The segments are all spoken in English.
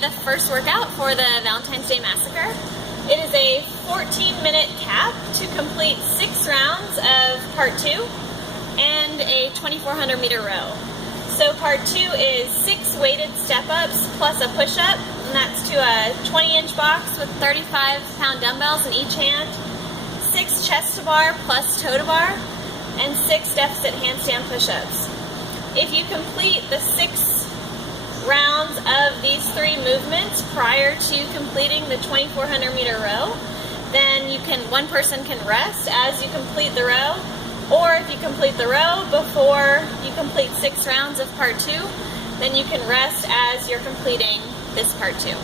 the first workout for the Valentine's Day Massacre. It is a 14-minute cap to complete 6 rounds of part 2 and a 2,400 meter row. So part 2 is 6 weighted step-ups plus a push-up, and that's to a 20-inch box with 35-pound dumbbells in each hand, 6 chest-to-bar plus toe-to-bar, and 6 deficit handstand push-ups. If you complete the 6 rounds of these 3 movements prior to completing the 2,400 meter row, then one person can rest as you complete the row, or if you complete the row before you complete 6 rounds of part 2, then you can rest as you're completing this part 2.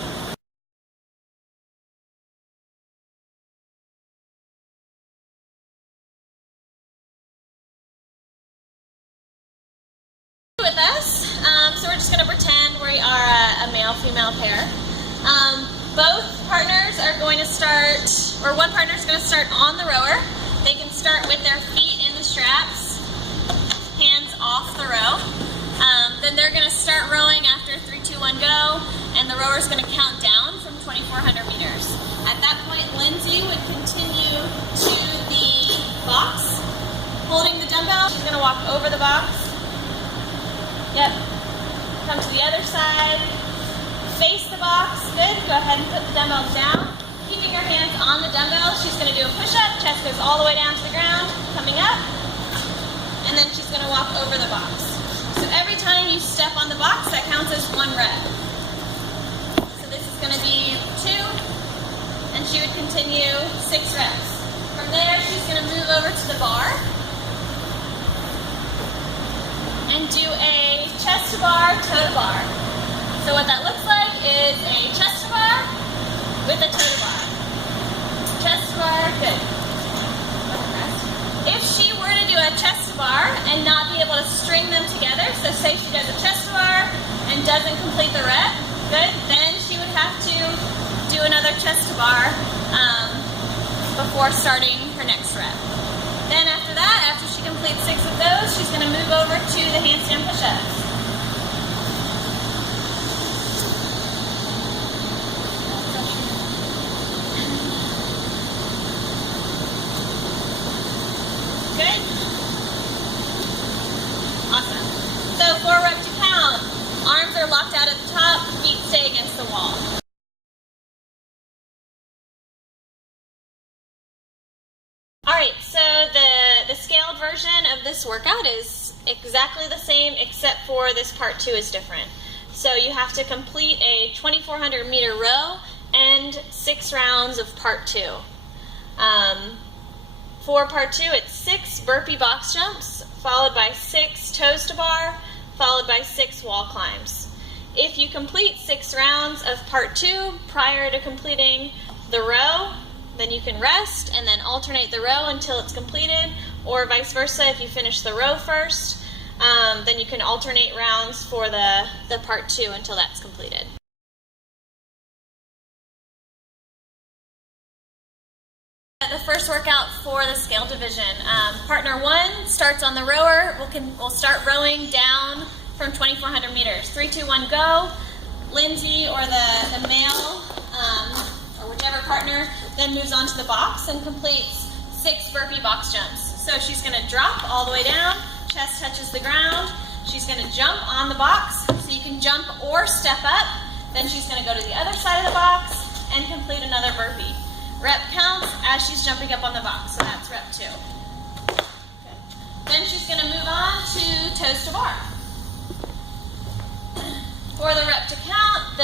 With us, so we're just going to pretend we are a male-female pair. Both partners are going to start, or one partner is going to start on the rower. They can start with their feet in the straps, hands off the row. Then they're going to start rowing after 3, 2, 1, go, and the rower is going to count down from 2,400 meters. At that point, Lindsay would continue to the box, holding the dumbbell. She's going to walk over the box. Yep. Come to the other side. Face the box. Good. Go ahead and put the dumbbells down. Keeping her hands on the dumbbells, she's going to do a push-up. Chest goes all the way down to the ground. Coming up. And then she's going to walk over the box. So every time you step on the box, that counts as 1 rep. So this is going to be 2. And she would continue 6 reps. From there, she's going to move over to the bar and do a chest to bar, toe to bar. So what that looks like is a chest to bar with a toe to bar. Chest to bar, good. If she were to do a chest to bar and not be able to string them together, so say she does a chest to bar and doesn't complete the rep, good, then she would have to do another chest to bar before starting her next rep. Then after that, after she completes 6 of those, she's going to move over to the handstand push-ups. Good? Awesome. So 4 rep to count. Arms are locked out at the top, feet stay against the wall. Alright, so the scaled version of this workout is exactly the same except for this part 2 is different. So you have to complete a 2,400 meter row and 6 rounds of part 2. For part 2, it's 6 burpee box jumps, followed by 6 toes to bar, followed by 6 wall climbs. If you complete 6 rounds of part 2 prior to completing the row, then you can rest and then alternate the row until it's completed, or vice versa. If you finish the row first, then you can alternate rounds for the part 2 until that's completed. The first workout for the scale division. Partner 1 starts on the rower. We'll start rowing down from 2,400 meters. 3, 2, 1, go. Lindsay or the male, or whichever partner, then moves on to the box and completes 6 burpee box jumps. So she's going to drop all the way down, chest touches the ground. She's going to jump on the box, so you can jump or step up. Then she's going to go to the other side of the box and complete another burpee. Rep counts as she's jumping up on the box, so that's rep 2. Okay. Then she's going to move on to toes to bar. For the rep to count,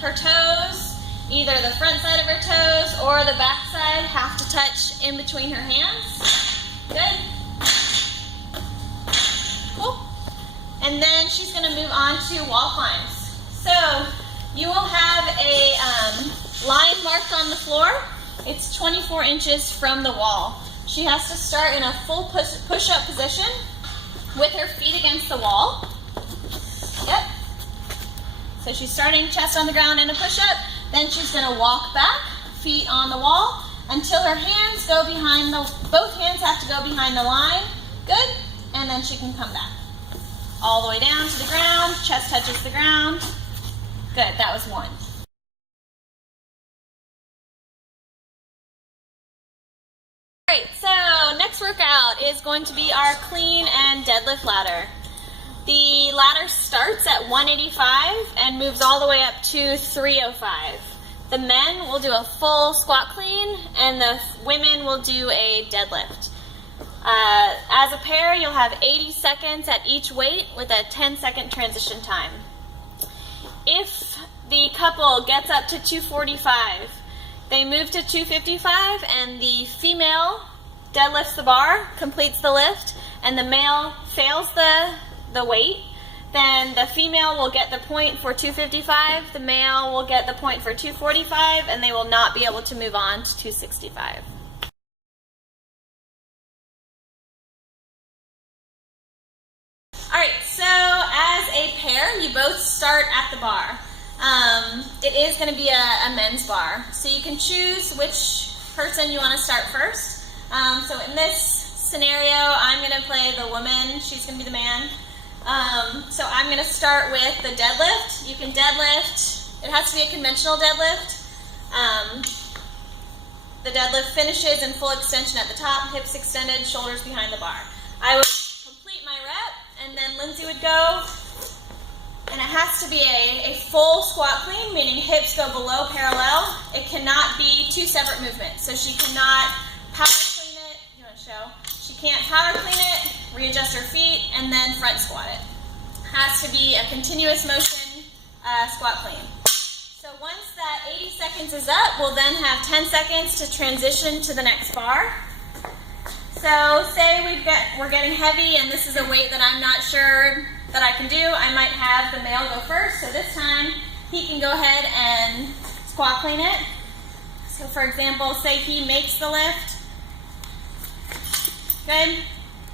her toes, either the front side of her toes or the back side, have to touch in between her hands. Good. Cool. And then she's going to move on to wall climbs. So you will have a line marked on the floor. It's 24 inches from the wall. She has to start in a full push-up position with her feet against the wall. Yep. So she's starting chest on the ground in a push-up. Then she's going to walk back, feet on the wall, until her hands go behind both hands have to go behind the line. Good. And then she can come back. All the way down to the ground, chest touches the ground. Good, that was 1. Alright, so next workout is going to be our clean and deadlift ladder. The ladder starts at 185 and moves all the way up to 305. The men will do a full squat clean and the women will do a deadlift. As a pair, you'll have 80 seconds at each weight with a 10-second transition time. If the couple gets up to 245, they move to 255 and the female deadlifts the bar, completes the lift, and the male fails the weight. Then the female will get the point for 255, the male will get the point for 245, and they will not be able to move on to 265. Alright, so as a pair, you both start at the bar. It is going to be a men's bar, so you can choose which person you want to start first. So in this scenario, I'm going to play the woman, she's going to be the man. So I'm going to start with the deadlift. You can deadlift, it has to be a conventional deadlift. The deadlift finishes in full extension at the top, hips extended, shoulders behind the bar. I would complete my rep, and then Lindsay would go, and it has to be a full squat clean, meaning hips go below parallel. It cannot be two separate movements, so she cannot power clean it, you want to show? She can't power clean it, readjust her feet, and then front squat it. Has to be a continuous motion squat clean. So once that 80 seconds is up, we'll then have 10 seconds to transition to the next bar. So say we're getting heavy and this is a weight that I'm not sure that I can do. I might have the male go first, so this time he can go ahead and squat clean it. So for example, say he makes the lift. Good.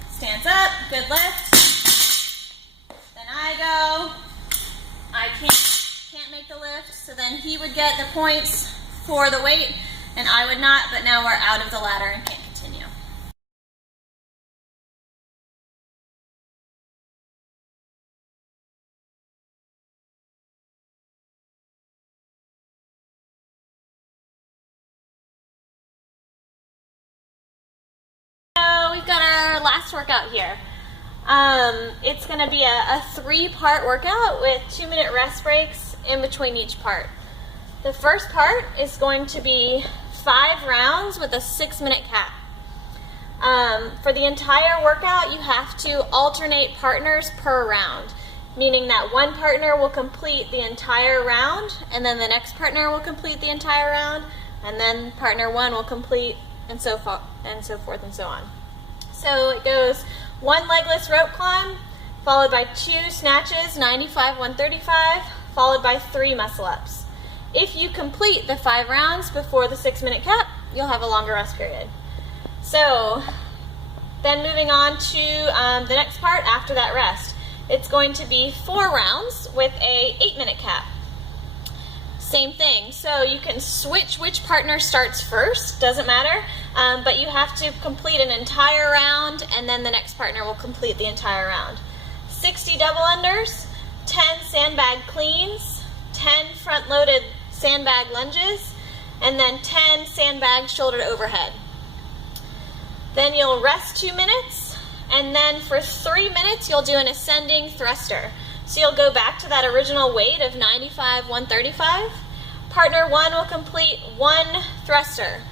Stands up, good lift. Then I go. I can't make the lift, so then he would get the points for the weight and I would not, but now we're out of the ladder and can't continue. So we've got our last workout here. It's going to be a 3-part workout with 2-minute rest breaks in between each part. The first part is going to be 5 rounds with a 6-minute cap. For the entire workout, you have to alternate partners per round, meaning that one partner will complete the entire round, and then the next partner will complete the entire round, and then partner 1 will complete, and so forth and so on. So it goes 1 legless rope climb, followed by 2 snatches, 95, 135, followed by 3 muscle ups. If you complete the 5 rounds before the 6-minute cap, you'll have a longer rest period. So then moving on to the next part after that rest. It's going to be 4 rounds with a 8-minute cap. Same thing, so you can switch which partner starts first, doesn't matter, but you have to complete an entire round and then the next partner will complete the entire round. 60 double unders, 10 sandbag cleans, 10 front-loaded sandbag lunges, and then 10 sandbag shoulder overhead. Then you'll rest 2 minutes, and then for 3 minutes you'll do an ascending thruster. So you'll go back to that original weight of 95, 135. Partner 1 will complete 1 thruster.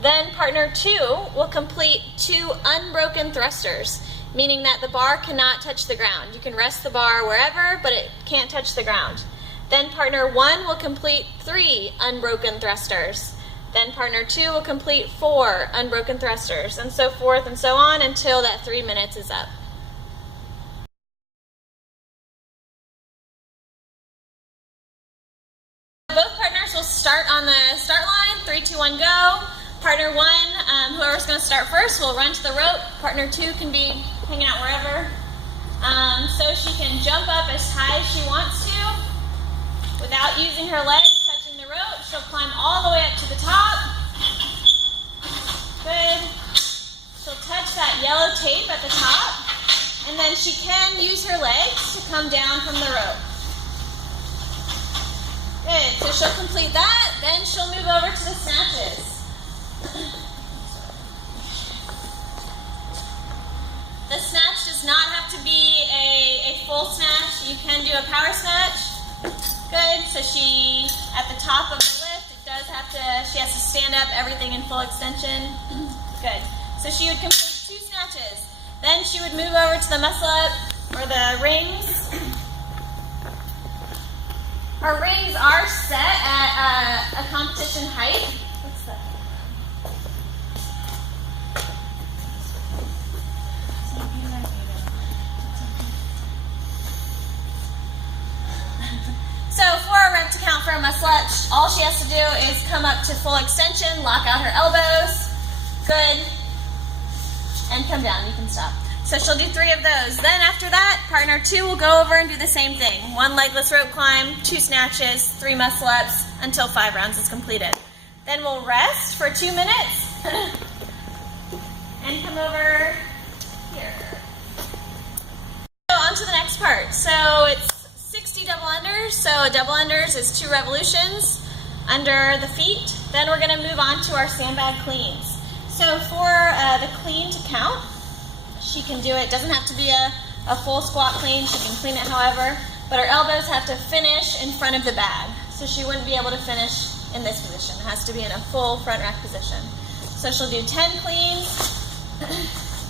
Then partner 2 will complete 2 unbroken thrusters, meaning that the bar cannot touch the ground. You can rest the bar wherever, but it can't touch the ground. Then partner 1 will complete 3 unbroken thrusters. Then partner 2 will complete 4 unbroken thrusters, and so forth and so on until that 3 minutes is up. Both partners will start on the start line, 3, 2, 1, go. Partner 1, whoever's going to start first, will run to the rope. Partner 2 can be hanging out wherever. So she can jump up as high as she wants to without using her legs touching the rope. She'll climb all the way up to the top. Good. She'll touch that yellow tape at the top, and then she can use her legs to come down from the rope. Good, so she'll complete that, then she'll move over to the snatches. everything in full extension. Good. So she would complete 2 snatches. Then she would move over to the muscle up or the rings. Our rings are set at a competition height. What's that? So for a rep to count for a muscle up, all she has to do is come up to full extension, lock out her elbows. Good. And come down. You can stop. So she'll do 3 of those. Then after that, partner 2 will go over and do the same thing. 1 legless rope climb, 2 snatches, 3 muscle ups until 5 rounds is completed. Then we'll rest for 2 minutes and come over here. So on to the next part. So it's 60 double unders. So a double unders is 2 revolutions under the feet. Then we're going to move on to our sandbag cleans. So for the clean to count, she can do it. Doesn't have to be a full squat clean. She can clean it however, but her elbows have to finish in front of the bag. So she wouldn't be able to finish in this position. It has to be in a full front rack position. So she'll do 10 cleans.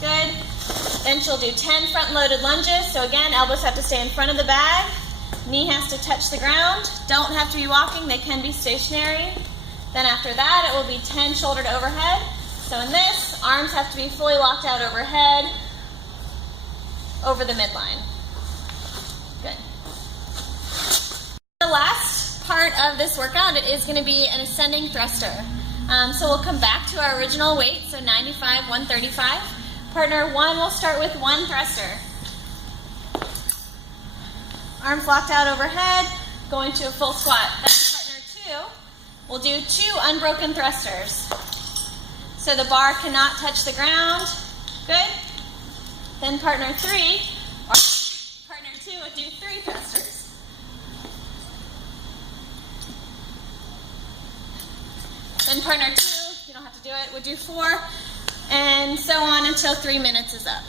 Good. Then she'll do 10 front loaded lunges. So again, elbows have to stay in front of the bag. Knee has to touch the ground. Don't have to be walking. They can be stationary. Then after that, it will be 10 shouldered overhead. So in this, arms have to be fully locked out overhead, over the midline. Good. The last part of this workout is going to be an ascending thruster. So we'll come back to our original weight, so 95, 135. Partner 1 will start with 1 thruster. Arms locked out overhead, going to a full squat. Then partner 2 will do 2 unbroken thrusters. So the bar cannot touch the ground. Good. Then partner 3, or partner 2 would do 3 thrusters. Then partner 2, you don't have to do it, would do 4, and so on until 3 minutes is up.